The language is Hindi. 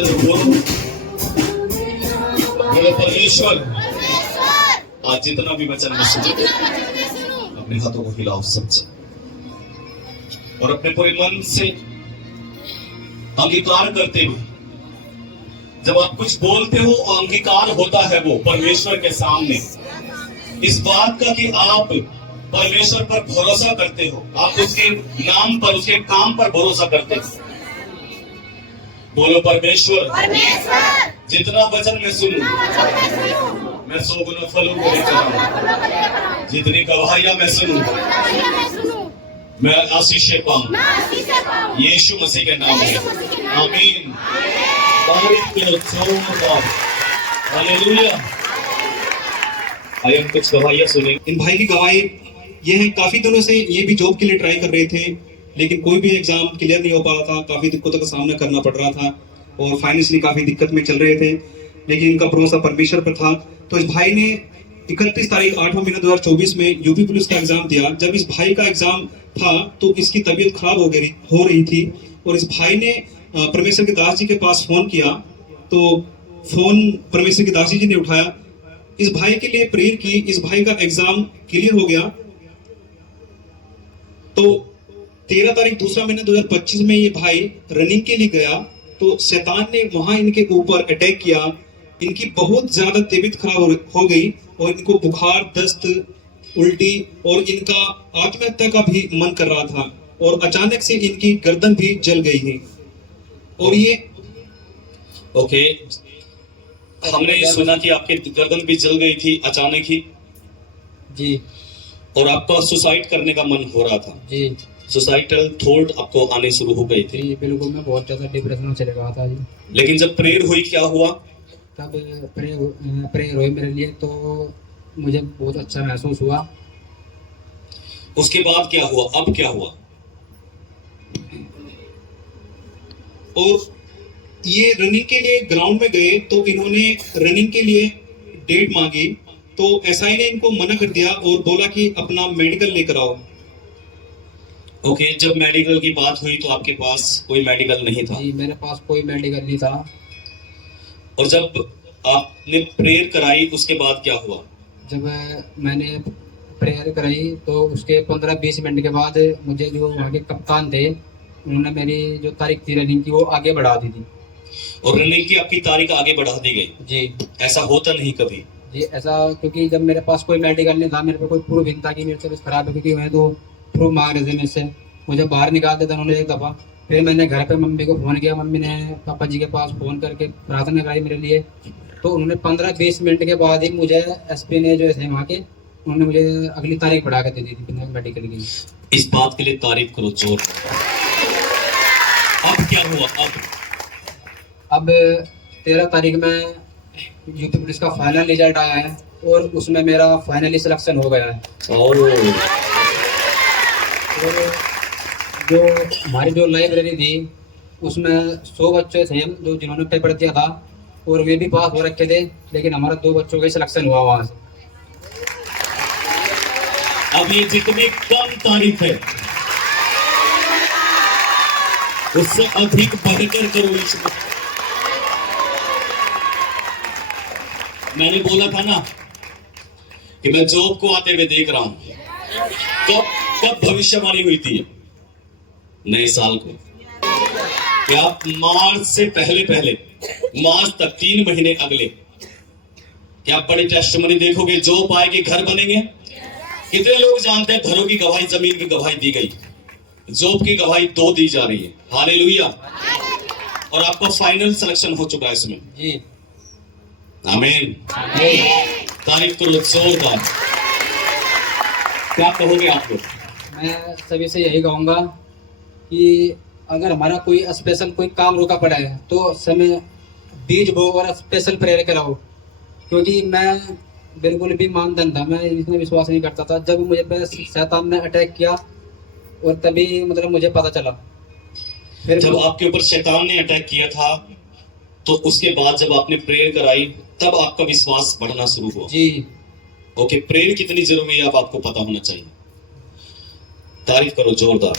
वचन बोलो। बोलो परमेश्वर, आज जितना भी वचन मैं सुनूं, अपने हाथों को हिलाओ सबसे और अपने पूरे मन से अंगीकार करते हुए, जब आप कुछ बोलते हो अंगीकार होता है वो परमेश्वर के सामने इस बात का कि आप परमेश्वर पर भरोसा करते हो, आप उसके नाम पर, उसके काम पर भरोसा करते हो। बोलो परमेश्वर, जितना वचन मैं सुनूं, मैं 100 गुना फलों को लेकर आऊं। जितनी गवाहियां मैं सुनूं, मैं आशीषें पाऊं। यीशु मसीह के नाम में आमीन। हालेलुया। आइए कुछ गवाहियां सुने। इन भाई की गवाही ये है, काफी दिनों से ये भी जॉब के लिए ट्राई कर रहे थे, लेकिन कोई भी एग्जाम क्लियर नहीं हो पा रहा था, काफी दिक्कतों का सामना करना पड़ रहा था और फाइनेंशियली काफी दिक्कत में चल रहे थे, लेकिन इनका भरोसा परमेश्वर पर था। तो इस भाई ने 31 तारीख 8वां महीना 2024 में यूपी पुलिस का एग्जाम दिया। जब इस भाई का एग्जाम था तो इसकी तबीयत खराब हो रही थी और इस भाई ने परमेश्वर के दास जी के पास फोन किया, तो फोन परमेश्वर के दास जी ने उठाया, इस भाई के लिए प्रेयर की, इस भाई का एग्जाम क्लियर हो गया। तो 13 तारीख 2वां महीना 2025 में ये भाई रनिंग के लिए गया तो शैतान ने वहां इनके ऊपर अटैक किया। इनकी बहुत ज्यादा तबीयत खराब हो गई और इनको बुखार, दस्त, उल्टी और इनका आत्महत्या का भी मन कर रहा था और अचानक से इनकी गर्दन भी जल गई है। और ये ओके, हमने ये सुना कि आपकी गर्दन भी जल गई थी अचानक ही जी, और आपका सुसाइड करने का मन हो रहा था जी। सुसाइडल थॉट आपको आने शुरू हो गई थी। जी बिल्कुल, मैं बहुत ज़्यादा डिप्रेशन में चले गया था जी। लेकिन जब प्रेयर हुई क्या हुआ? तब प्रेयर हुई मेरे लिए तो मुझे बहुत अच्छा महसूस हुआ। उसके बाद क्या हुआ? अब क्या हुआ? और ये रनिंग के लिए ग्राउंड में गए तो इन्होंने रनिंग के लिए डेट मांगी, तो एसआई ने इनको मना कर दिया और बोला कि अपना मेडिकल लेकर आओ। ओके, जब मेडिकल की बात हुई तो आपके पास कोई मेडिकल नहीं था? जी, मेरे पास कोई मेडिकल नहीं था। और जब आपने प्रेयर कराई उसके बाद क्या हुआ? जब मैंने प्रेयर कराई तो उसके 15-20 मिनट के बाद मुझे जो वहाँ के कप्तान थे उन्होंने मेरी जो तारीख थी रनिंग की वो आगे बढ़ा दी थी। और रनिंग की आपकी तारीख आगे बढ़ा दी गई? जी। ऐसा होता नहीं कभी? जी ऐसा, क्योंकि जब मेरे पास कोई मेडिकल नहीं था, मेरे पे कोई प्रूफ नहीं था कि मेरी तबीयत खराब है, क्योंकि मैं तो प्रूफ मांग रहे थे मेरे से, मुझे बाहर निकाल देता उन्होंने एक दफ़ा। फिर मैंने घर पे मम्मी को फ़ोन किया, मम्मी ने पापा जी के पास फ़ोन करके प्रार्थना कराई मेरे लिए, तो उन्होंने 15-20 मिनट के बाद ही मुझे एसपी ने जो थे वहाँ के, उन्होंने मुझे अगली तारीख बढ़ा के दे दी थी मेडिकल की। इस बात के लिए तारीफ करो जोर। अब क्या हुआ? अब 13 तारीख में यूपी पुलिस का फाइनल रिजल्ट आया है और उसमें मेरा फाइनली सिलेक्शन हो गया है। और जो हमारी जो लाइब्रेरी थी उसमें 100 बच्चे थे जो जिन्होंने पेपर दिया था और वे भी पास हो रखे थे, लेकिन हमारा 2 बच्चों का सिलेक्शन हुआ वहाँ से। अब ये जितनी कम तारीफ है उससे अधिक बढ़कर करो इसमें। मैंने बोला था ना कि मैं जॉब को आते हुए देख रहा हूं। कब भविष्यवाणी हुई थी नए साल को कि आप मार्च से पहले मार्च तक 3 महीने अगले कि आप बड़ी टेस्टिमनी देखोगे, जॉब आएगी, घर बनेंगे। कितने लोग जानते हैं घरों की गवाही, जमीन की गवाही दी गई, जॉब की गवाही 2 दी जा रही है। हालेलुया। और आपका फाइनल सिलेक्शन हो चुका है इसमें। जी आमीन। तारीफ करो जोरदार। क्या कहोगे आप लोग? मैं सभी से यही कहूँगा कि अगर हमारा कोई स्पेशल कोई काम रुका पड़ा है तो समय बीज बो और स्पेशल प्रेयर कराओ, क्योंकि मैं बिल्कुल भी मानदंड था, मैं इसमें विश्वास नहीं करता था। जब मुझे पे शैतान ने अटैक किया और तभी मतलब मुझे पता चला। फिर जब आपके ऊपर शैतान ने अटैक किया था तो उसके बाद जब आपने प्रेयर कराई तब आपका विश्वास बढ़ना शुरू हुआ। जी ओके, प्रेयर कितनी जरूरी है अब आपको पता होना चाहिए। तारीफ करो जोरदार।